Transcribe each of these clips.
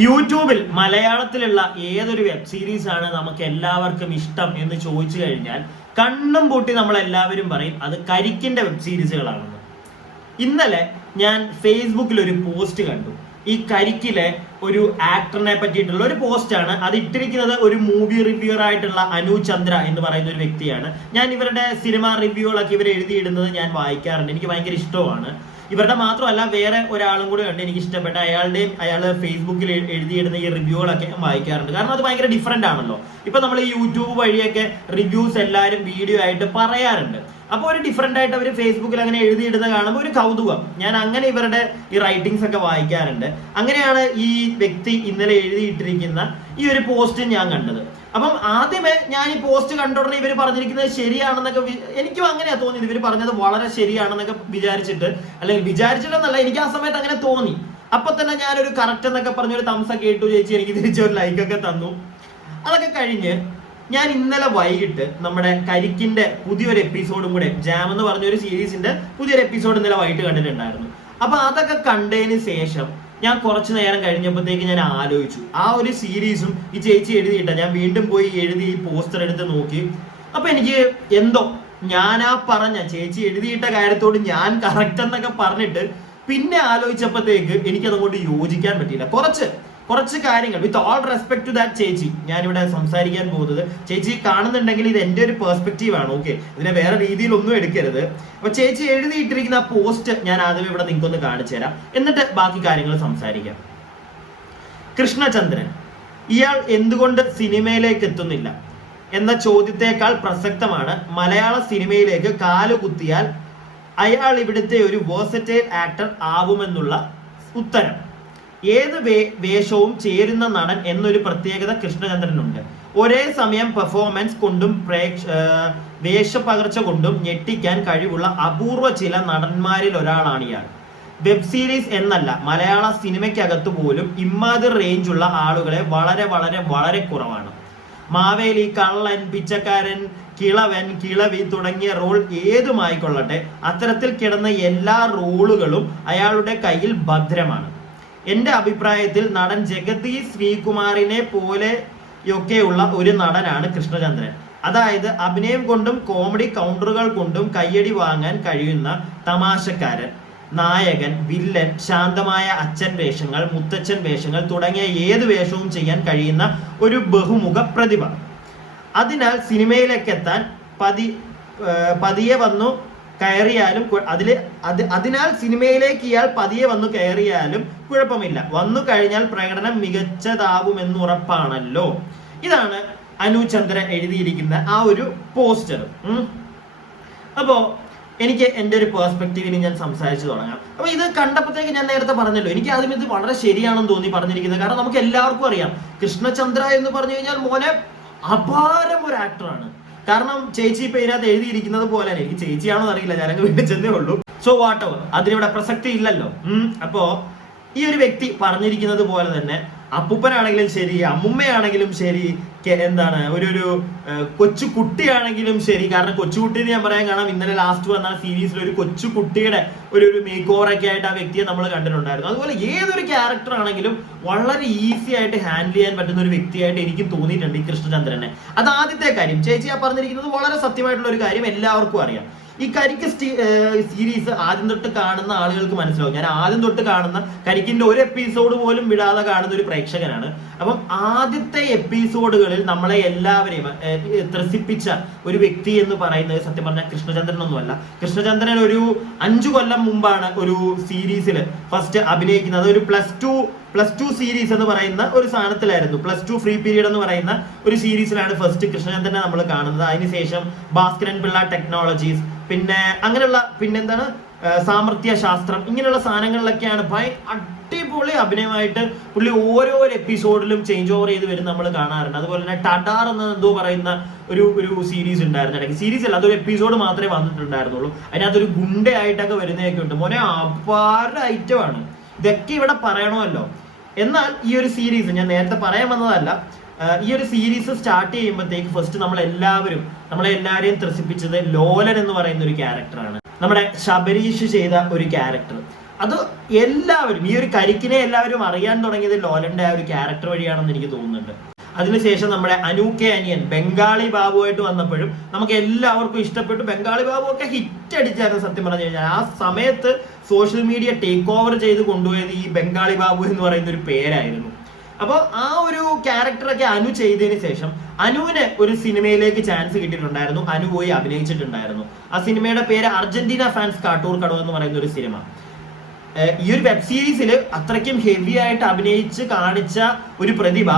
യൂട്യൂബിൽ മലയാളത്തിലുള്ള ഏതൊരു വെബ് സീരീസ് ആണ് നമുക്ക് എല്ലാവർക്കും ഇഷ്ടം എന്ന് ചോദിച്ചു കഴിഞ്ഞാൽ കണ്ണും പൂട്ടി നമ്മൾ എല്ലാവരും പറയും അത് കരിക്കിന്റെ വെബ് സീരീസുകളാണെന്ന്. ഇന്നലെ ഞാൻ ഫേസ്ബുക്കിൽ ഒരു പോസ്റ്റ് കണ്ടു. ഈ കരിക്കിലെ ഒരു ആക്ടറിനെ പറ്റിയിട്ടുള്ള ഒരു പോസ്റ്റാണ്. അത് ഇട്ടിരിക്കുന്നത് ഒരു മൂവി റിവ്യൂർ ആയിട്ടുള്ള അനു ചന്ദ്ര എന്ന് പറയുന്ന ഒരു വ്യക്തിയാണ്. ഞാൻ ഇവരുടെ സിനിമ റിവ്യൂകളൊക്കെ ഇവർ എഴുതിയിടുന്നത് ഞാൻ വായിക്കാറുണ്ട്. എനിക്ക് ഭയങ്കര ഇഷ്ടമാണ്. ഇവരുടെ മാത്രമല്ല, വേറെ ഒരാളും കൂടെ ഉണ്ട് എനിക്ക് ഇഷ്ടപ്പെട്ട. അയാൾ ഫേസ്ബുക്കിൽ എഴുതിയിടുന്ന ഈ റിവ്യൂകളൊക്കെ ഞാൻ വായിക്കാറുണ്ട്. കാരണം അത് ഭയങ്കര ഡിഫറെന്റ് ആണല്ലോ. ഇപ്പൊ നമ്മൾ ഈ യൂട്യൂബ് വഴിയൊക്കെ റിവ്യൂസ് എല്ലാവരും വീഡിയോ ആയിട്ട് പറയാറുണ്ട്. അപ്പോൾ ഒരു ഡിഫറെന്റ് ആയിട്ട് അവർ ഫേസ്ബുക്കിൽ അങ്ങനെ എഴുതിയിടുന്ന കാണുമ്പോൾ ഒരു കൗതുകം. ഞാൻ അങ്ങനെ ഇവരുടെ ഈ റൈറ്റിംഗ്സ് ഒക്കെ വായിക്കാറുണ്ട്. അങ്ങനെയാണ് ഈ വ്യക്തി ഇന്നലെ എഴുതിയിട്ടിരിക്കുന്ന ഈ ഒരു പോസ്റ്റ് ഞാൻ കണ്ടത്. അപ്പം ആദ്യമേ ഞാൻ ഈ പോസ്റ്റ് കണ്ട ഉടനെ ഇവർ പറഞ്ഞിരിക്കുന്നത് ശരിയാണെന്നൊക്കെ എനിക്കും അങ്ങനെയാ തോന്നിയത്. ഇവർ പറഞ്ഞത് വളരെ ശരിയാണെന്നൊക്കെ വിചാരിച്ചിട്ടെന്നല്ല, എനിക്ക് ആ സമയത്ത് അങ്ങനെ തോന്നി. അപ്പൊ തന്നെ ഞാനൊരു കറക്റ്റ് എന്നൊക്കെ പറഞ്ഞൊരു തംസൊക്കെ ഇട്ടു. ചേച്ചി എനിക്ക് തിരിച്ചൊരു ലൈക്കൊക്കെ തന്നു. അതൊക്കെ കഴിഞ്ഞ് ഞാൻ ഇന്നലെ വൈകിട്ട് നമ്മുടെ കരിക്കിന്റെ പുതിയൊരു എപ്പിസോഡും കൂടെ, ജാം എന്ന് പറഞ്ഞൊരു സീരീസിന്റെ പുതിയൊരു എപ്പിസോഡ് ഇന്നലെ വൈകിട്ട് കണ്ടിട്ടുണ്ടായിരുന്നു. അപ്പൊ അതൊക്കെ കണ്ടതിന് ശേഷം ഞാൻ കുറച്ചു നേരം കഴിഞ്ഞപ്പോഴത്തേക്ക് ഞാൻ ആലോചിച്ചു, ആ ഒരു സീരീസും ഈ ചേച്ചി എഴുതിയിട്ട ഞാൻ വീണ്ടും പോയി എഴുതി ഈ പോസ്റ്റർ എടുത്ത് നോക്കി. അപ്പൊ എനിക്ക് എന്തോ ഞാനാ പറഞ്ഞ ചേച്ചി എഴുതിയിട്ട കാര്യത്തോട് ഞാൻ കറക്റ്റ് എന്നൊക്കെ പറഞ്ഞിട്ട് പിന്നെ ആലോചിച്ചപ്പോഴത്തേക്ക് എനിക്കതുകൊണ്ട് യോജിക്കാൻ പറ്റിയില്ല. കുറച്ച് കാര്യങ്ങൾ, with all respect to that ചേച്ചി, ഞാനിവിടെ സംസാരിക്കാൻ പോകുന്നത്. ചേച്ചി കാണുന്നുണ്ടെങ്കിൽ ഇത് എൻ്റെ ഒരു പെർസ്പെക്റ്റീവ് ആണ്, ഓക്കെ? ഇതിനെ വേറെ രീതിയിലൊന്നും എടുക്കരുത്. അപ്പൊ ചേച്ചി എഴുതിയിട്ടിരിക്കുന്ന ആ പോസ്റ്റ് ഞാൻ ആദ്യം ഇവിടെ നിങ്ങൾക്കൊന്ന് കാണിച്ചു തരാം, എന്നിട്ട് ബാക്കി കാര്യങ്ങൾ സംസാരിക്കാം. കൃഷ്ണചന്ദ്രൻ, ഇയാൾ എന്തുകൊണ്ട് സിനിമയിലേക്ക് എത്തുന്നില്ല എന്ന ചോദ്യത്തെക്കാൾ പ്രസക്തമാണ് മലയാള സിനിമയിലേക്ക് കാലുകുത്തിയാൽ അയാൾ ഇവിടുത്തെ ഒരു വേഴ്സറ്റൈൽ ആക്ടർ ആവുമെന്നുള്ള ഉത്തരം. ഏത് വേഷവും ചേരുന്ന നടൻ എന്നൊരു പ്രത്യേകത കൃഷ്ണചന്ദ്രനുണ്ട്. ഒരേ സമയം പെർഫോമൻസ് കൊണ്ടും വേഷപകർച്ച കൊണ്ടും ഞെട്ടിക്കാൻ കഴിവുള്ള അപൂർവ ചില നടന്മാരിൽ ഒരാളാണ് ഇയാൾ. വെബ് സീരീസ് എന്നല്ല, മലയാള സിനിമയ്ക്കകത്ത് പോലും ഇമ്മാതിരി റേഞ്ചുള്ള ആളുകളെ വളരെ വളരെ വളരെ കുറവാണ്. മാവേലി, കള്ളൻ, പിച്ചക്കാരൻ, കിളവൻ, കിളവി തുടങ്ങിയ റോൾ ഏതുമായിക്കൊള്ളട്ടെ, അത്തരത്തിൽ കിടന്ന എല്ലാ റോളുകളും അയാളുടെ കയ്യിൽ ഭദ്രമാണ്. എൻ്റെ അഭിപ്രായത്തിൽ നടൻ ജഗതി ശ്രീകുമാറിനെ പോലെയൊക്കെയുള്ള ഒരു നടനാണ് കൃഷ്ണചന്ദ്രൻ. അതായത് അഭിനയം കൊണ്ടും കോമഡി കൗണ്ടറുകൾ കൊണ്ടും കയ്യടി വാങ്ങാൻ കഴിയുന്ന തമാശക്കാരൻ, നായകൻ, വില്ലൻ, ശാന്തമായ അച്ഛൻ വേഷങ്ങൾ, മുത്തച്ഛൻ വേഷങ്ങൾ തുടങ്ങിയ ഏത് വേഷവും ചെയ്യാൻ കഴിയുന്ന ഒരു ബഹുമുഖ പ്രതിഭ. അതിനാൽ സിനിമയിലേക്കെത്താൻ പതിയെ വന്നു കയറിയാലും അതിനാൽ സിനിമയിലേക്ക് ഇയാൾ പതിയെ വന്നു കയറിയാലും കുഴപ്പമില്ല. വന്നു കഴിഞ്ഞാൽ പ്രകടനം മികച്ചതാവുമെന്ന് ഉറപ്പാണല്ലോ. ഇതാണ് അനു ചന്ദ്ര എഴുതിയിരിക്കുന്ന ആ ഒരു പോസ്റ്റർ. അപ്പോ എനിക്ക് എൻ്റെ ഒരു പേഴ്സ്പെക്റ്റീവിന് ഞാൻ സംസാരിച്ചു തുടങ്ങാം. അപ്പൊ ഇത് കണ്ടപ്പോഴത്തേക്ക് ഞാൻ നേരത്തെ പറഞ്ഞല്ലോ, എനിക്ക് ആദ്യം ഇത് വളരെ ശരിയാണെന്ന് തോന്നി പറഞ്ഞിരിക്കുന്നത്. കാരണം നമുക്ക് എല്ലാവർക്കും അറിയാം, കൃഷ്ണചന്ദ്ര എന്ന് പറഞ്ഞു കഴിഞ്ഞാൽ മോനെ അപാരം ഒരു ആക്ടറാണ്. കാരണം ചേച്ചി ഇപ്പൊ ഇതിനകത്ത് എഴുതിയിരിക്കുന്നത് പോലെ തന്നെ, എനിക്ക് ചേച്ചിയാണെന്ന് അറിയില്ല, ഞാനങ്ങ് വീട്ടിൽ ചെന്നേ ഉള്ളൂ. സോ വാട്ട് എവർ, അതിനിവിടെ പ്രസക്തി ഇല്ലല്ലോ. അപ്പോ ഈ ഒരു വ്യക്തി പറഞ്ഞിരിക്കുന്നത് പോലെ തന്നെ അപ്പൂപ്പനാണെങ്കിലും ശരി, അമ്മുമ്മയാണെങ്കിലും ശരി, എന്താണ് ഒരു കൊച്ചു കുട്ടിയാണെങ്കിലും ശരി. കാരണം കൊച്ചുകുട്ടിയെ ഞാൻ പറയാൻ കാണാം, ഇന്നലെ ലാസ്റ്റ് വന്ന സീരീസിൽ ഒരു കൊച്ചു കുട്ടിയുടെ ഒരു മേക്ക് ഓവറൊക്കെ ആയിട്ട് ആ വ്യക്തിയെ നമ്മൾ കണ്ടിട്ടുണ്ടായിരുന്നു. അതുപോലെ ഏതൊരു ക്യാരക്ടർ ആണെങ്കിലും വളരെ ഈസി ആയിട്ട് ഹാൻഡിൽ ചെയ്യാൻ പറ്റുന്ന ഒരു വ്യക്തിയായിട്ട് എനിക്കും തോന്നിയിട്ടുണ്ട് ഈ കൃഷ്ണചന്ദ്രനെ. അത് ആദ്യത്തെ കാര്യം. ചേച്ചി ആ പറഞ്ഞിരിക്കുന്നത് വളരെ സത്യമായിട്ടുള്ള ഒരു കാര്യം, എല്ലാവർക്കും അറിയാം. ഈ കരിക്ക് സീരീസ് ആദ്യം തൊട്ട് കാണുന്ന ആളുകൾക്ക് മനസ്സിലാവും. ഞാൻ ആദ്യം തൊട്ട് കാണുന്ന കരിക്കിന്റെ ഒരു എപ്പിസോഡ് പോലും വിടാതെ കാണുന്ന ഒരു പ്രേക്ഷകനാണ്. അപ്പം ആദ്യത്തെ എപ്പിസോഡുകളിൽ നമ്മളെ എല്ലാവരെയും ത്രസിപ്പിച്ച ഒരു വ്യക്തി എന്ന് പറയുന്നത് സത്യം പറഞ്ഞാൽ കൃഷ്ണചന്ദ്രനൊന്നുമല്ല. കൃഷ്ണചന്ദ്രൻ ഒരു 5 കൊല്ലം മുമ്പാണ് ഒരു സീരീസിൽ ഫസ്റ്റ് അഭിനയിക്കുന്നത്. ഒരു പ്ലസ് ടു സീരീസ് എന്ന് പറയുന്ന ഒരു സാധനത്തിലായിരുന്നു. +2 ഫ്രീ പീരീഡ് എന്ന് പറയുന്ന ഒരു സീരീസിലാണ് ഫസ്റ്റ് കൃഷ്ണചന്ദ്രനെ നമ്മൾ കാണുന്നത്. അതിനുശേഷം ഭാസ്കരൻ പിള്ള ടെക്നോളജീസ്, പിന്നെ അങ്ങനെയുള്ള പിന്നെന്താണ് സാമർത്ഥ്യ ശാസ്ത്രം, ഇങ്ങനെയുള്ള സാധനങ്ങളിലൊക്കെയാണ് അടിപൊളി അഭിനയമായിട്ട് പുള്ളി ഓരോ എപ്പിസോഡിലും ചേഞ്ച് ഓവർ ചെയ്ത് വരും നമ്മൾ കാണാറുണ്ട്. അതുപോലെ തന്നെ ടഡാർ എന്ന് എന്തോ പറയുന്ന ഒരു സീരീസ് ഉണ്ടായിരുന്നു. ഇടയ്ക്ക് സീരീസ് അല്ല, അതൊരു എപ്പിസോഡ് മാത്രമേ വന്നിട്ടുണ്ടായിരുന്നുള്ളൂ. അതിനകത്തൊരു ഗുണ്ടയായിട്ടൊക്കെ വരുന്നതൊക്കെ ഉണ്ട്. മോനെ അപാര ഐറ്റമാണ്. ഇതൊക്കെ ഇവിടെ പറയണമല്ലോ. എന്നാൽ ഈ ഒരു സീരീസ് ഞാൻ നേരത്തെ പറയാൻ വന്നതല്ല, ഈ ഒരു സീരീസ് സ്റ്റാർട്ട് ചെയ്യുമ്പോഴത്തേക്ക് ഫസ്റ്റ് നമ്മളെല്ലാവരെയും ത്രസിപ്പിച്ചത് ലോലൻ എന്ന് പറയുന്ന ഒരു ക്യാരക്ടറാണ്. നമ്മുടെ ശബരീഷ് ചെയ്ത ഒരു ക്യാരക്ടർ. അത് എല്ലാവരും ഈ ഒരു കരിക്കിനെ എല്ലാവരും അറിയാൻ തുടങ്ങിയത് ലോലന്റെ ആ ഒരു ക്യാരക്ടർ വഴിയാണെന്ന് എനിക്ക് തോന്നുന്നുണ്ട്. അതിനുശേഷം നമ്മുടെ അനു കെ അനിയൻ ബംഗാളി ബാബുവായിട്ട് വന്നപ്പോഴും നമുക്ക് എല്ലാവർക്കും ഇഷ്ടപ്പെട്ടു. ബംഗാളി ബാബു ഒക്കെ ഹിറ്റ് അടിച്ചായിരുന്നു സത്യം പറഞ്ഞു കഴിഞ്ഞാൽ. ആ സമയത്ത് സോഷ്യൽ മീഡിയ ടേക്ക് ഓവർ ചെയ്ത് കൊണ്ടുപോയത് ഈ ബംഗാളി ബാബു എന്ന് പറയുന്ന ഒരു പേരായിരുന്നു. അപ്പോൾ ആ ഒരു ക്യാരക്ടറൊക്കെ അനു ചെയ്തതിന് ശേഷം അനുവിന് ഒരു സിനിമയിലേക്ക് ചാൻസ് കിട്ടിയിട്ടുണ്ടായിരുന്നു. അനു പോയി അഭിനയിച്ചിട്ടുണ്ടായിരുന്നു. ആ സിനിമയുടെ പേര് അർജന്റീന ഫാൻസ് കാട്ടൂർ കടവ് എന്ന് പറയുന്ന ഒരു സിനിമ. ഈ ഒരു വെബ് സീരീസിൽ അത്രയ്ക്കും ഹെവി ആയിട്ട് അഭിനയിച്ച് കാണിച്ച ഒരു പ്രതിഭ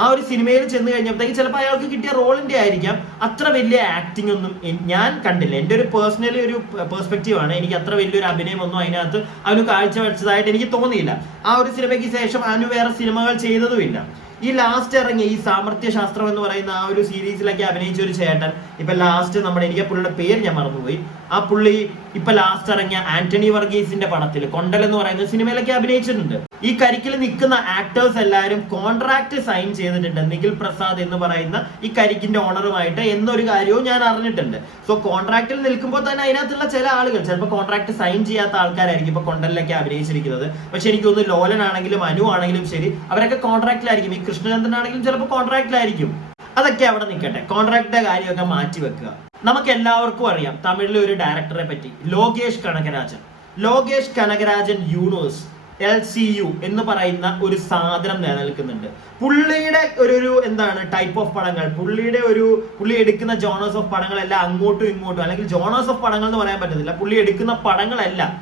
ആ ഒരു സിനിമയിൽ ചെന്ന് കഴിഞ്ഞപ്പോഴത്തേക്ക് ചിലപ്പോൾ അയാൾക്ക് കിട്ടിയ റോളിന്റെ ആയിരിക്കാം, അത്ര വലിയ ആക്ടിംഗ് ഒന്നും ഞാൻ കണ്ടില്ല. എൻ്റെ ഒരു പേഴ്സണലി ഒരു പെർസ്പെക്റ്റീവ് ആണ്. എനിക്ക് അത്ര വലിയൊരു അഭിനയമൊന്നും അതിനകത്ത് അനു കാഴ്ചവെച്ചതായിട്ട് എനിക്ക് തോന്നിയില്ല. ആ ഒരു സിനിമയ്ക്ക് ശേഷം അനു വേറെ സിനിമകൾ ചെയ്തതുമില്ല. ഈ ലാസ്റ്റ് ഇറങ്ങിയ ഈ സാമർത്ഥ്യശാസ്ത്രം എന്ന് പറയുന്ന ആ ഒരു സീരീസിലൊക്കെ അഭിനയിച്ച ഒരു ചേട്ടൻ ഇപ്പൊ ലാസ്റ്റ് നമ്മുടെ, എനിക്ക് ആ പുള്ളിയുടെ പേര് ഞാൻ മറന്നുപോയി, ആ പുള്ളി ഇപ്പൊ ലാസ്റ്റ് ഇറങ്ങിയ ആന്റണി വർഗീസിന്റെ പടത്തിൽ കൊണ്ടൽ എന്ന് പറയുന്ന സിനിമയിലൊക്കെ അഭിനയിച്ചിട്ടുണ്ട്. ഈ കരിക്കിൽ നിൽക്കുന്ന ആക്ടേഴ്സ് എല്ലാവരും കോൺട്രാക്ട് സൈൻ ചെയ്തിട്ടുണ്ട് നിഖിൽ പ്രസാദ് എന്ന് പറയുന്ന ഈ കരിക്കിന്റെ ഓണറുമായിട്ട് എന്നൊരു കാര്യവും ഞാൻ അറിഞ്ഞിട്ടുണ്ട്. സോ കോൺട്രാക്റ്റിൽ നിൽക്കുമ്പോൾ തന്നെ അതിനകത്തുള്ള ചില ആളുകൾ ചിലപ്പോൾ കോൺട്രാക്ട് സൈൻ ചെയ്യാത്ത ആൾക്കാരായിരിക്കും ഇപ്പൊ കൊണ്ടലിലൊക്കെ അഭിനയിച്ചിരിക്കുന്നത്. പക്ഷെ എനിക്ക് തോന്നുന്നു ലോലൻ ആണെങ്കിലും അനു ആണെങ്കിലും ശരി അവരൊക്കെ കോൺട്രാക്റ്റിലായിരിക്കും. ഈ കൃഷ്ണചന്ദ്രൻ ആണെങ്കിലും ചിലപ്പോൾ കോൺട്രാക്റ്റിലായിരിക്കും. അതൊക്കെ അവിടെ നിൽക്കട്ടെ, കോൺട്രാക്ടിന്റെ കാര്യമൊക്കെ മാറ്റി വെക്കുക. നമുക്ക് എല്ലാവർക്കും അറിയാം തമിഴിലെ ഒരു ഡയറക്ടറെ പറ്റി, ലോകേഷ് കനകരാജൻ. ലോകേഷ് കനകരാജൻ യൂണിവേഴ്സ് LCU എന്ന് പറയുന്ന ഒരു സാധനം നിലനിൽക്കുന്നുണ്ട്. പുള്ളിയുടെ ഒരു എന്താണ് ടൈപ്പ് ഓഫ് പടങ്ങൾ, പുള്ളി എടുക്കുന്ന ജോണേഴ്സ് ഓഫ് പടങ്ങളെല്ലാം അങ്ങോട്ടും ഇങ്ങോട്ടും, അല്ലെങ്കിൽ ജോണേഴ്സ് ഓഫ് പടങ്ങൾ എന്ന് പറയാൻ പറ്റത്തില്ല, പുള്ളി എടുക്കുന്ന പടങ്ങളെല്ലാം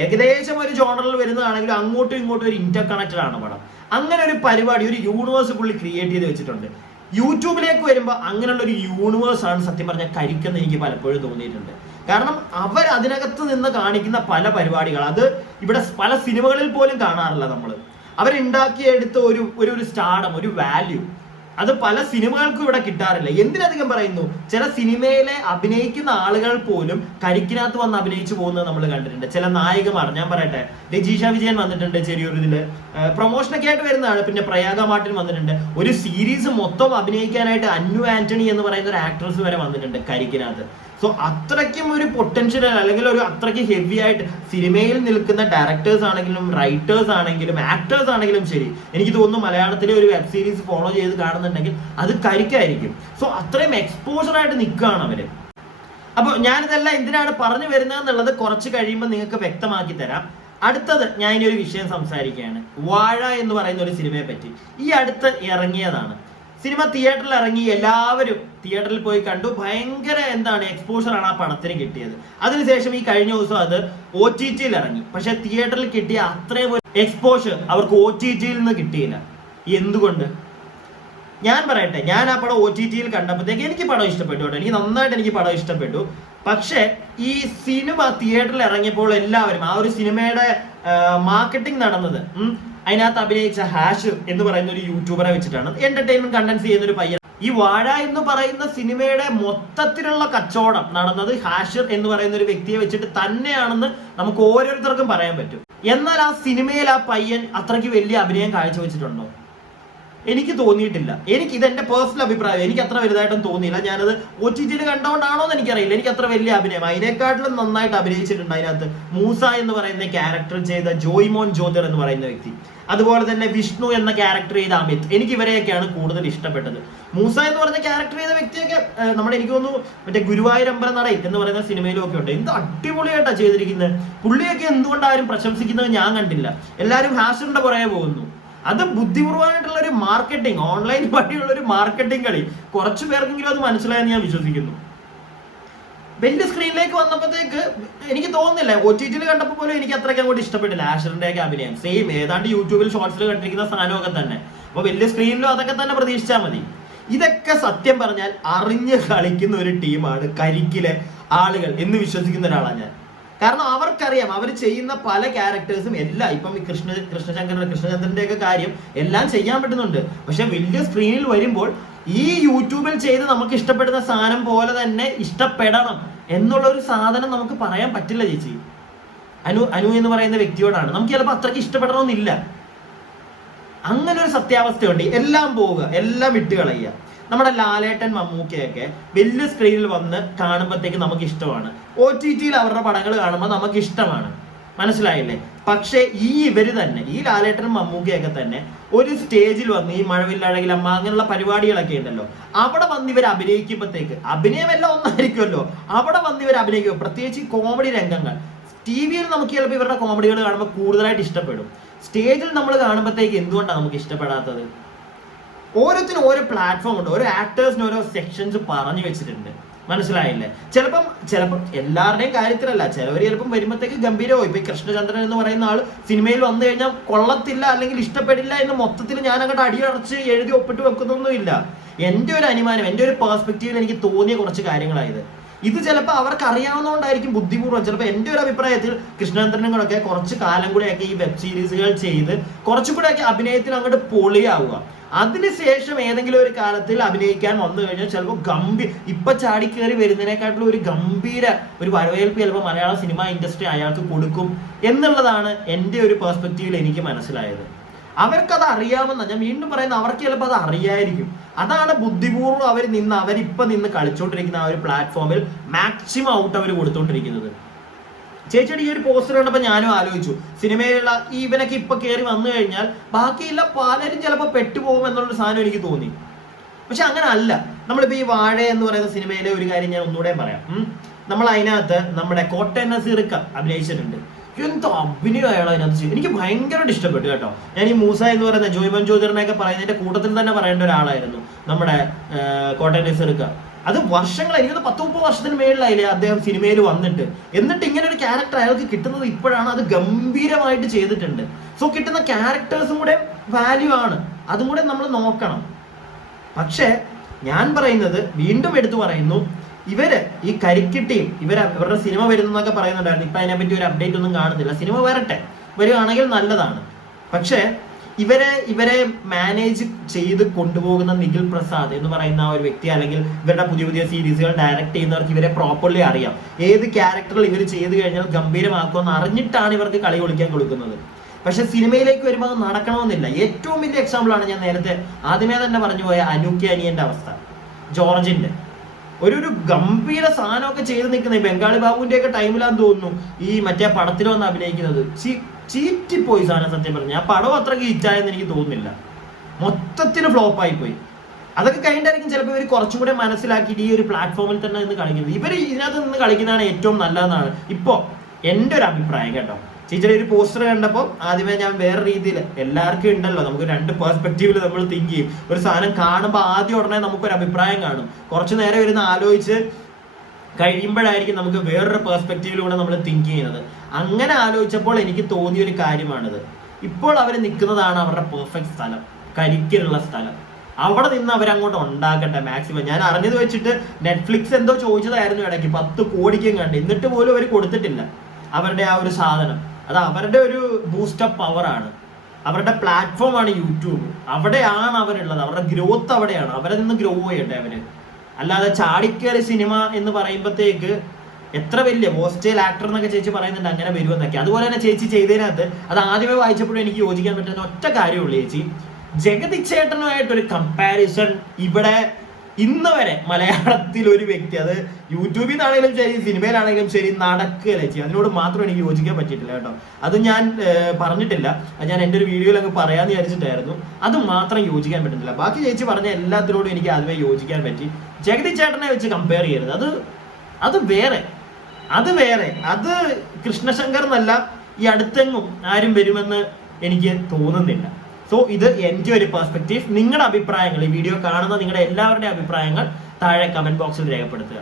ഏകദേശം ഒരു ജോണറിൽ വരുന്നതാണെങ്കിലും അങ്ങോട്ടും ഇങ്ങോട്ടും ഒരു ഇന്റർ കണക്റ്റഡ് ആണ് പടം. അങ്ങനെ ഒരു പരിപാടി, ഒരു യൂണിവേഴ്സ് പുള്ളി ക്രിയേറ്റ് ചെയ്ത് വെച്ചിട്ടുണ്ട്. യൂട്യൂബിലേക്ക് വരുമ്പോൾ അങ്ങനെയുള്ള ഒരു യൂണിവേഴ്സ് ആണ് സത്യം പറഞ്ഞാൽ കരിക്കെന്ന് എനിക്ക് പലപ്പോഴും തോന്നിയിട്ടുണ്ട്. കാരണം അവർ അതിനകത്ത് നിന്ന് കാണിക്കുന്ന പല പരിപാടികൾ അത് ഇവിടെ പല സിനിമകളിൽ പോലും കാണാറില്ല. നമ്മൾ അവരുണ്ടാക്കിയെടുത്ത ഒരു സ്റ്റാർഡം, ഒരു വാല്യൂ അത് പല സിനിമകൾക്കും ഇവിടെ കിട്ടാറില്ല. എന്തിനധികം പറയുന്നു, ചില സിനിമയിലെ അഭിനയിക്കുന്ന ആളുകൾ പോലും കരിക്കിനകത്ത് വന്ന് അഭിനയിച്ചു പോകുന്നത് നമ്മൾ കണ്ടിട്ടുണ്ട്. ചില നായികമാർ, ഞാൻ പറയട്ടെ, രജീഷ വിജയൻ വന്നിട്ടുണ്ട് ചെറിയൊരു ഇതില് പ്രൊമോഷനൊക്കെ ആയിട്ട് വരുന്നതാണ്. പിന്നെ പ്രയാഗ മാർട്ടിൻ വന്നിട്ടുണ്ട്. ഒരു സീരീസ് മൊത്തം അഭിനയിക്കാനായിട്ട് അന്നു ആന്റണി എന്ന് പറയുന്ന ഒരു ആക്ട്രസ് വരെ വന്നിട്ടുണ്ട് കരിക്കിനകത്ത്. സോ അത്രയ്ക്കും ഒരു പൊട്ടൻഷ്യൽ, അല്ലെങ്കിൽ ഒരു അത്രയ്ക്ക് ഹെവി ആയിട്ട് സിനിമയിൽ നിൽക്കുന്ന ഡയറക്ടേഴ്സ് ആണെങ്കിലും റൈറ്റേഴ്സ് ആണെങ്കിലും ആക്ടേഴ്സ് ആണെങ്കിലും ശരി, എനിക്ക് തോന്നുന്നു മലയാളത്തിലെ ഒരു വെബ് സീരീസ് ഫോളോ ചെയ്ത് കാണുന്നുണ്ടെങ്കിൽ അത് കരിക്കായിരിക്കും. സോ അത്രയും എക്സ്പോഷർ ആയിട്ട് നിൽക്കുകയാണ് അവര്. അപ്പോൾ ഞാനിതെല്ലാം എന്തിനാണ് പറഞ്ഞു വരുന്നത് എന്നുള്ളത് കുറച്ച് കഴിയുമ്പോൾ നിങ്ങൾക്ക് വ്യക്തമാക്കി തരാം. അടുത്തത് ഞാൻ ഇനി ഒരു വിഷയം സംസാരിക്കുകയാണ്, വാഴ എന്ന് പറയുന്ന ഒരു സിനിമയെ പറ്റി. ഈ അടുത്ത് ഇറങ്ങിയതാണ് സിനിമ. തിയേറ്ററിൽ ഇറങ്ങി, എല്ലാവരും തിയേറ്ററിൽ പോയി കണ്ടു. ഭയങ്കര എക്സ്പോഷർ ആണ് ആ പടത്തിന് കിട്ടിയത്. അതിനുശേഷം ഈ കഴിഞ്ഞ ദിവസം അത് OTT ഇറങ്ങി. പക്ഷെ തിയേറ്ററിൽ കിട്ടിയ അത്രയും എക്സ്പോഷർ അവർക്ക് OTT നിന്ന് കിട്ടിയില്ല. എന്തുകൊണ്ട്? ഞാൻ പറയട്ടെ, ഞാൻ ആ പടം OTT കണ്ടപ്പോഴത്തേക്ക് എനിക്ക് പടം ഇഷ്ടപ്പെട്ടു കേട്ടോ, എനിക്ക് പടം ഇഷ്ടപ്പെട്ടു. പക്ഷെ ഈ സിനിമ തിയേറ്ററിൽ ഇറങ്ങിയപ്പോൾ എല്ലാവരും ആ ഒരു സിനിമയുടെ മാർക്കറ്റിംഗ് നടന്നത് അതിനകത്ത് അഭിനയിച്ച ഹാഷിർ എന്ന് പറയുന്ന ഒരു യൂട്യൂബറെ വെച്ചിട്ടാണ്. എന്റർടൈൻമെന്റ് കണ്ടന്റ്സ് ചെയ്യുന്ന ഒരു പയ്യൻ. ഈ വാഴ എന്ന് പറയുന്ന സിനിമയുടെ മൊത്തത്തിലുള്ള കച്ചവടം നടന്നത് ഹാഷിർ എന്ന് പറയുന്ന ഒരു വ്യക്തിയെ വെച്ചിട്ട് തന്നെയാണെന്ന് നമുക്ക് ഓരോരുത്തർക്കും പറയാൻ പറ്റും. എന്നാൽ ആ സിനിമയിൽ ആ പയ്യൻ അത്രയ്ക്ക് വലിയ അഭിനയം കാഴ്ചവെച്ചിട്ടുണ്ടോ? എനിക്ക് തോന്നിയിട്ടില്ല. ഇതെന്റെ പേഴ്സണൽ അഭിപ്രായം. എനിക്ക് അത്ര വലുതായിട്ടും തോന്നിയില്ല. ഞാനത് OTT കണ്ടുകൊണ്ടാണോ എന്ന് എനിക്കറിയില്ല. എനിക്ക് അത്ര വലിയ അഭിനയം, അതിനേക്കാട്ടിലും നന്നായിട്ട് അഭിനയിച്ചിട്ടുണ്ട് അതിനകത്ത് മൂസ എന്ന് പറയുന്ന ക്യാരക്ടർ ചെയ്ത ജോയ്മോൻ ജ്യോതിർ എന്ന് പറയുന്ന വ്യക്തി, അതുപോലെ തന്നെ വിഷ്ണു എന്ന ക്യാരക്ടർ ചെയ്ത അമിത്. എനിക്ക് ഇവരെയൊക്കെയാണ് കൂടുതൽ ഇഷ്ടപ്പെട്ടത്. മൂസ എന്ന് പറയുന്ന ക്യാരക്ടർ ചെയ്ത വ്യക്തിയൊക്കെ നമ്മുടെ, എനിക്ക് തോന്നുന്നു മറ്റേ ഗുരുവായൂരമ്പലം നടയിൽ എന്ന് പറയുന്ന സിനിമയിലും ഒക്കെ ഉണ്ട്. എന്ത് അടിപൊളിയായിട്ടാണ് ചെയ്തിരിക്കുന്നത്. പുള്ളിയൊക്കെ എന്തുകൊണ്ടാരും പ്രശംസിക്കുന്നത് ഞാൻ കണ്ടില്ല. എല്ലാവരും ഹാഷിറിന്റെ പുറകെ പോകുന്നു. അത് ബുദ്ധിപൂർവമായിട്ടുള്ള ഒരു മാർക്കറ്റിംഗ്, ഓൺലൈൻ വഴിയുള്ള ഒരു മാർക്കറ്റിംഗ് കളി. കുറച്ചു പേർക്കെങ്കിലും അത് മനസ്സിലായെന്ന് ഞാൻ വിശ്വസിക്കുന്നു. വലിയ സ്ക്രീനിലേക്ക് വന്നപ്പോഴത്തേക്ക് എനിക്ക് തോന്നുന്നില്ല, OTT കണ്ടപ്പോൾ പോലും എനിക്ക് അത്രയ്ക്ക് അങ്ങോട്ട് ഇഷ്ടപ്പെട്ടില്ല ഹാഷിറിന്റെയൊക്കെ അഭിനയം. സെയിം ഏതാണ്ട് യൂട്യൂബിൽ ഷോർട്സിൽ കണ്ടിരിക്കുന്ന സാധനമൊക്കെ തന്നെ. അപ്പോൾ വലിയ സ്ക്രീനിലും അതൊക്കെ തന്നെ പ്രതീക്ഷിച്ചാൽ മതി. ഇതൊക്കെ സത്യം പറഞ്ഞാൽ അറിഞ്ഞ് കളിക്കുന്ന ഒരു ടീമാണ് കരിക്കിലെ ആളുകൾ എന്ന് വിശ്വസിക്കുന്ന ഒരാളാണ് ഞാൻ. കാരണം അവർക്കറിയാം അവർ ചെയ്യുന്ന പല ക്യാരക്ടേഴ്സും എല്ലാം, ഇപ്പം ഈ കൃഷ്ണചന്ദ്രന്റെ ഒക്കെ കാര്യം എല്ലാം ചെയ്യാൻ പറ്റുന്നുണ്ട്. പക്ഷെ വലിയ സ്ക്രീനിൽ വരുമ്പോൾ ഈ യൂട്യൂബിൽ ചെയ്ത് നമുക്ക് ഇഷ്ടപ്പെടുന്ന സാധനം പോലെ തന്നെ ഇഷ്ടപ്പെടണം എന്നുള്ള ഒരു സാധനം നമുക്ക് പറയാൻ പറ്റില്ല ചേച്ചി. അനു എന്ന് പറയുന്ന വ്യക്തിയോടാണ് നമുക്ക് ചിലപ്പോൾ അത്രയ്ക്ക് ഇഷ്ടപ്പെടണമെന്നില്ല. അങ്ങനെ ഒരു സത്യാവസ്ഥയുണ്ട്. എല്ലാം പോവുക, എല്ലാം വിട്ട് കളയുക. നമ്മുടെ ലാലേട്ടൻ മമ്മൂക്കയൊക്കെ വലിയ സ്ക്രീനിൽ വന്ന് കാണുമ്പോഴത്തേക്ക് നമുക്ക് ഇഷ്ടമാണ്. OTT അവരുടെ പടങ്ങൾ കാണുമ്പോൾ നമുക്ക് ഇഷ്ടമാണ്. മനസ്സിലായില്ലേ? പക്ഷേ ഇവര് തന്നെ, ഈ ലാലേട്ടനും മമ്മൂക്കയൊക്കെ തന്നെ ഒരു സ്റ്റേജിൽ വന്ന് ഈ മഴവില്ലഴകിൽ അമ്മ അങ്ങനെയുള്ള പരിപാടികളൊക്കെ ഉണ്ടല്ലോ, അവിടെ വന്ന് ഇവർ അഭിനയിക്കുമ്പോഴത്തേക്ക്, അഭിനയമെല്ലാം ഒന്നായിരിക്കുമല്ലോ, അവിടെ വന്ന് ഇവർ അഭിനയിക്കും. പ്രത്യേകിച്ച് കോമഡി രംഗങ്ങൾ TV-യിൽ നമുക്ക് ചിലപ്പോൾ ഇവരുടെ കോമഡികൾ കാണുമ്പോൾ കൂടുതലായിട്ട് ഇഷ്ടപ്പെടും. സ്റ്റേജിൽ നമ്മൾ കാണുമ്പോഴത്തേക്ക് എന്തുകൊണ്ടാണ് നമുക്ക് ഇഷ്ടപ്പെടാത്തത്? ഓരോത്തിനും ഓരോ പ്ലാറ്റ്ഫോം ഉണ്ട്, ഓരോ ആക്ടേഴ്സിന് ഓരോ സെക്ഷൻസ് പറഞ്ഞു വെച്ചിട്ടുണ്ട്. മനസ്സിലായില്ലേ? ചിലപ്പം എല്ലാവരുടെയും കാര്യത്തിലല്ല, ചിലപ്പം വരുമ്പോഴത്തേക്ക് ഗംഭീരമോ. ഇപ്പൊ കൃഷ്ണചന്ദ്രൻ എന്ന് പറയുന്ന ആൾ സിനിമയിൽ വന്നു കഴിഞ്ഞാൽ കൊള്ളത്തില്ല അല്ലെങ്കിൽ ഇഷ്ടപ്പെടില്ല എന്ന് മൊത്തത്തിൽ ഞാൻ അങ്ങോട്ട് അടിയടച്ച് എഴുതി ഒപ്പിട്ട് വെക്കുന്നൊന്നുമില്ല. എൻ്റെ ഒരു അനുമാനം, എൻ്റെ ഒരു പെർസ്പെക്റ്റീവിൽ എനിക്ക് തോന്നിയ കുറച്ച് കാര്യങ്ങളായത്. ഇത് ചിലപ്പോൾ അവർക്ക് അറിയാവുന്നതുകൊണ്ടായിരിക്കും ബുദ്ധിപൂർവ്വം. ചിലപ്പോൾ എൻ്റെ ഒരു അഭിപ്രായത്തിൽ കൃഷ്ണചന്ദ്രനങ്ങളൊക്കെ കുറച്ച് കാലം കൂടെയൊക്കെ ഈ വെബ് സീരീസുകൾ ചെയ്ത് കുറച്ചുകൂടെയൊക്കെ അഭിനയത്തിൽ അങ്ങോട്ട് പൊളിയാവുക. അതിനുശേഷം ഏതെങ്കിലും ഒരു കാലത്തിൽ അഭിനയിക്കാൻ വന്നു കഴിഞ്ഞാൽ ചിലപ്പോൾ ഇപ്പൊ ചാടിക്കേറി വരുന്നതിനെക്കാട്ടിലും ഒരു ഗംഭീര ഒരു വരവേൽപ്പ് ചിലപ്പോൾ മലയാള സിനിമ ഇൻഡസ്ട്രി അയാൾക്ക് കൊടുക്കും എന്നുള്ളതാണ് എൻ്റെ ഒരു പെർസ്പെക്റ്റീവിൽ എനിക്ക് മനസ്സിലായത്. അവർക്കത് അറിയാമെന്ന, ഞാൻ വീണ്ടും പറയുന്നത്, അവർക്ക് ചിലപ്പോൾ അത് അറിയായിരിക്കും. അതാണ് ബുദ്ധിപൂർവ്വം അവരിപ്പം നിന്ന് കളിച്ചോണ്ടിരിക്കുന്ന ആ ഒരു പ്ലാറ്റ്ഫോമിൽ മാക്സിമം ഔട്ട് അവർ കൊടുത്തോണ്ടിരിക്കുന്നത്. ചേച്ചിയുടെ ഈ ഒരു പോസ്റ്റർ കണ്ടപ്പോൾ ഞാനും ആലോചിച്ചു, സിനിമയിലുള്ള ഇവനൊക്കെ ഇപ്പൊ കയറി വന്നു കഴിഞ്ഞാൽ ബാക്കിയുള്ള പലരും ചിലപ്പോൾ പെട്ടുപോകും എന്നുള്ളൊരു സാധനം എനിക്ക് തോന്നി. പക്ഷെ അങ്ങനെ അല്ല. നമ്മളിപ്പോ ഈ വാഴ എന്ന് പറയുന്ന സിനിമയിലെ ഒരു കാര്യം ഞാൻ ഒന്നുകൂടെ പറയാം. നമ്മൾ അതിനകത്ത് നമ്മുടെ കോട്ടയം നസീർക്ക അഭിനയിച്ചിട്ടുണ്ട്. എന്തോ അഭിനയം അയാൾ അതിനകത്ത് എനിക്ക് ഭയങ്കരമായിട്ട് ഇഷ്ടപ്പെട്ടു കേട്ടോ. ഞാൻ ഈ മൂസ എന്ന് പറയുന്ന ജോയ്മൻ ജ്യോതിറിനെയൊക്കെ പറയുന്നതിന്റെ കൂട്ടത്തിൽ തന്നെ പറയേണ്ട ഒരാളായിരുന്നു നമ്മുടെ കോട്ടയം നസീർക്ക. അത് വർഷങ്ങൾ, എനിക്കത് 10-30 വർഷത്തിന് മേളിലായില്ലേ അദ്ദേഹം സിനിമയിൽ വന്നിട്ട്. എന്നിട്ട് ഇങ്ങനെ ഒരു ക്യാരക്ടർ അയാൾക്ക് കിട്ടുന്നത് ഇപ്പോഴാണ്. അത് ഗംഭീരമായിട്ട് ചെയ്തിട്ടുണ്ട്. സോ കിട്ടുന്ന ക്യാരക്ടേഴ്സും കൂടെ വാല്യൂ ആണ്, അതും കൂടെ നമ്മൾ നോക്കണം. പക്ഷേ ഞാൻ പറയുന്നത്, വീണ്ടും എടുത്തു പറയുന്നു, ഈ കരിക്കിട്ടിയും ഇവരുടെ സിനിമ വരുന്നൊക്കെ പറയുന്നുണ്ടായിരുന്നു. ഇപ്പൊ അതിനെപ്പറ്റി ഒരു അപ്ഡേറ്റ് ഒന്നും കാണുന്നില്ല. സിനിമ വരികയാണെങ്കിൽ നല്ലതാണ്. പക്ഷേ ഇവരെ മാനേജ് ചെയ്ത് കൊണ്ടുപോകുന്ന നിഖിൽ പ്രസാദ് എന്ന് പറയുന്ന ആ ഒരു വ്യക്തി, അല്ലെങ്കിൽ ഇവരുടെ പുതിയ പുതിയ സീരീസുകൾ ഡയറക്ട് ചെയ്യുന്നവർക്ക് ഇവരെ പ്രോപ്പർലി അറിയാം. ഏത് ക്യാരക്ടറിൽ ഇവർ ചെയ്ത് കഴിഞ്ഞാൽ ഗംഭീരമാക്കുമെന്ന് അറിഞ്ഞിട്ടാണ് ഇവർക്ക് കളി കളിക്കാൻ കൊടുക്കുന്നത്. പക്ഷെ സിനിമയിലേക്ക് വരുമ്പോൾ അത് നടക്കണമെന്നില്ല. ഏറ്റവും വലിയ എക്സാമ്പിൾ ആണ് ഞാൻ നേരത്തെ ആദ്യമേ തന്നെ പറഞ്ഞു പോയ അനൂക്കി അനിയന്റെ അവസ്ഥ. ജോർജിന്റെ ഒരു ഗംഭീര സാധനമൊക്കെ ചെയ്ത് നിൽക്കുന്നത് ബംഗാളി ബാബുവിന്റെ ഒക്കെ ടൈമിലാന്ന് തോന്നുന്നു ഈ മറ്റേ പടത്തിൽ വന്ന് അഭിനയിക്കുന്നത്. ചീറ്റിപ്പോയി സാധനം. സത്യം പറഞ്ഞ ആ പടം അത്രയ്ക്ക് ഹിറ്റായെന്ന് എനിക്ക് തോന്നുന്നില്ല. മൊത്തത്തിൽ ഫ്ലോപ്പായി പോയി. അതൊക്കെ കഴിഞ്ഞിട്ടായിരിക്കും ചിലപ്പോൾ ഇവർ കുറച്ചും കൂടെ മനസ്സിലാക്കിയിട്ട് ഈ ഒരു പ്ലാറ്റ്ഫോമിൽ തന്നെ നിന്ന് കളിക്കുന്നത്. ഇവർ ഇതിനകത്ത് നിന്ന് കളിക്കുന്നതാണ് ഏറ്റവും നല്ലതെന്നാണ് ഇപ്പോൾ എൻ്റെ ഒരു അഭിപ്രായം കേട്ടോ. ചേച്ചിയുടെ ഒരു പോസ്റ്റർ കണ്ടപ്പോൾ ആദ്യമേ ഞാൻ വേറെ രീതിയിൽ, എല്ലാവർക്കും ഉണ്ടല്ലോ, നമുക്ക് രണ്ട് പെർസ്പെക്റ്റീവിൽ നമ്മൾ തിങ്ക് ചെയ്യും. ഒരു സാധനം കാണുമ്പോൾ ആദ്യം ഉടനെ നമുക്കൊരു അഭിപ്രായം കാണും. കുറച്ചു നേരം ഇരുന്ന് ആലോചിച്ച് കഴിയുമ്പോഴായിരിക്കും നമുക്ക് വേറൊരു പെർസ്പെക്റ്റീവിലൂടെ നമ്മൾ തിങ്ക് ചെയ്യുന്നത്. അങ്ങനെ ആലോചിച്ചപ്പോൾ എനിക്ക് തോന്നിയ ഒരു കാര്യമാണിത്. ഇപ്പോൾ അവർ നിൽക്കുന്നതാണ് അവരുടെ പെർഫെക്റ്റ് സ്ഥലം, കരിക്കിനുള്ള സ്ഥലം. അവിടെ നിന്ന് അവരങ്ങോട്ട് ഉണ്ടാക്കട്ടെ മാക്സിമം. ഞാൻ അറിഞ്ഞത് വെച്ചിട്ട് നെറ്റ്ഫ്ലിക്സ് എന്തോ ചോദിച്ചതായിരുന്നു ഇടയ്ക്ക് 10 കോടിക്കും കണ്ട്, എന്നിട്ട് പോലും അവർ കൊടുത്തിട്ടില്ല അവരുടെ ആ ഒരു സാധനം. അത് അവരുടെ ഒരു ബൂസ്റ്റപ്പ് പവറാണ്, അവരുടെ പ്ലാറ്റ്ഫോമാണ് യൂട്യൂബ്. അവിടെയാണ് അവരുള്ളത്, അവരുടെ ഗ്രോത്ത് അവിടെയാണ്. അവരെ നിന്ന് ഗ്രോ ചെയ്യട്ടെ അവര്. അല്ലാതെ ചാടിക്കേറി സിനിമ എന്ന് പറയുമ്പോഴത്തേക്ക് എത്ര വലിയ വേഴ്സ്റ്റൈൽ ആക്ടർ എന്നൊക്കെ ചേച്ചി പറയുന്നുണ്ട്, അങ്ങനെ വരുമെന്നൊക്കെ. അതുപോലെ തന്നെ ചേച്ചി ചെയ്തതിനകത്ത് അത് ആദ്യമേ വായിച്ചപ്പോഴും എനിക്ക് യോജിക്കാൻ പറ്റുന്ന ഒറ്റ കാര്യമുള്ളൂ ചേച്ചി, ജഗതി ചേട്ടനുമായിട്ടൊരു കമ്പാരിസൺ ഇവിടെ ഇന്ന് വരെ മലയാളത്തിൽ ഒരു വ്യക്തി, അത് യൂട്യൂബിൽ നിന്നാണെങ്കിലും ശരി സിനിമയിലാണെങ്കിലും ശരി, നടക്കുകയല്ലേ ചേച്ചി. അതിനോട് മാത്രം എനിക്ക് യോജിക്കാൻ പറ്റിയിട്ടില്ല കേട്ടോ. അത് ഞാൻ പറഞ്ഞിട്ടില്ല, അത് ഞാൻ എൻ്റെ ഒരു വീഡിയോയിൽ അങ്ങ് പറയാമെന്ന് വിചാരിച്ചിട്ടായിരുന്നു. അത് മാത്രം യോജിക്കാൻ പറ്റുന്നില്ല. ബാക്കി ചേച്ചി പറഞ്ഞ എല്ലാത്തിനോടും എനിക്ക് ആദ്യമേ യോജിക്കാൻ പറ്റി. ജഗതി ചേട്ടനെ വെച്ച് കമ്പയർ ചെയ്യരുത്. അത് വേറെ, അത് കൃഷ്ണശങ്കർ എന്നല്ല, ഈ അടുത്തെങ്ങും ആരും വരുമെന്ന് എനിക്ക് തോന്നുന്നില്ല. സോ ഇത് എൻ്റെ ഒരു പെർസ്പെക്റ്റീവ്. നിങ്ങളുടെ അഭിപ്രായങ്ങൾ, ഈ വീഡിയോ കാണുന്ന നിങ്ങളുടെ എല്ലാവരുടെയും അഭിപ്രായങ്ങൾ താഴെ കമന്റ് ബോക്സിൽ രേഖപ്പെടുത്തുക.